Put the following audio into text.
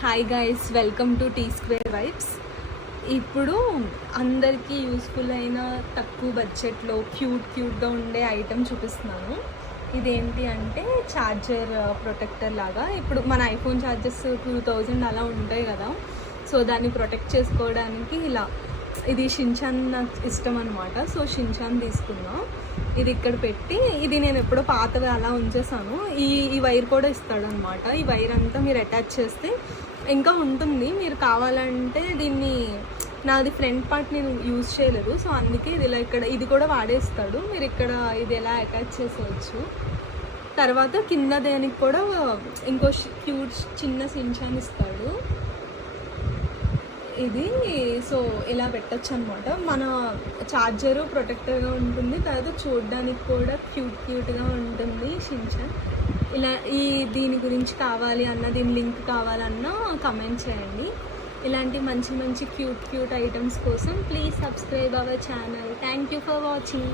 Hi guys, welcome to T square vibes. ఇప్పుడు అందరికీ useful అయిన తక్కువ బడ్జెట్లో క్యూట్గా ఉండే ఐటెం చూపిస్తున్నాను. ఇదేంటి అంటే ఛార్జర్ ప్రొటెక్టర్ లాగా. ఇప్పుడు మన ఐఫోన్ ఛార్జర్స్ 2000 అలా ఉంటాయి కదా, సో దాన్ని ప్రొటెక్ట్ చేసుకోవడానికి ఇలా ఇది షిన్చాన్ నాకు ఇష్టం అనమాట. సో షిన్చాన్ తీసుకున్నా. ఇది ఇక్కడ పెట్టి, ఇది నేను ఎప్పుడో పాతవి అలా ఉంచేసాను. ఈ వైర్ కూడా ఇస్తాడు అనమాట. ఈ వైర్ అంతా మీరు అటాచ్ చేస్తే ఇంకా ఉంటుంది. మీరు కావాలంటే దీన్ని, నాది ఫ్రంట్ పార్ట్ నేను యూజ్ చేయలేదు, సో అందుకే ఇది ఇలా ఇక్కడ ఇది కూడా వాడేస్తాడు. మీరు ఇక్కడ ఇది ఎలా అటాచ్ చేసేయచ్చు. తర్వాత కింద దేనికి కూడా ఇంకో క్యూట్ చిన్న షిన్చాన్ ఇస్తాడు. ఇది సో ఇలా పెట్టచ్చు అనమాట. మన ఛార్జరు ప్రొటెక్టర్గా ఉంటుంది, తర్వాత చూడడానికి కూడా క్యూట్గా ఉంటుంది షిన్చాన్. ఇలా దీని గురించి కావాలి అన్న, దీని లింక్ కావాలన్నా కమెంట్ చేయండి. ఇలాంటి మంచి మంచి క్యూట్ ఐటమ్స్ కోసం please subscribe our channel. Thank you for watching.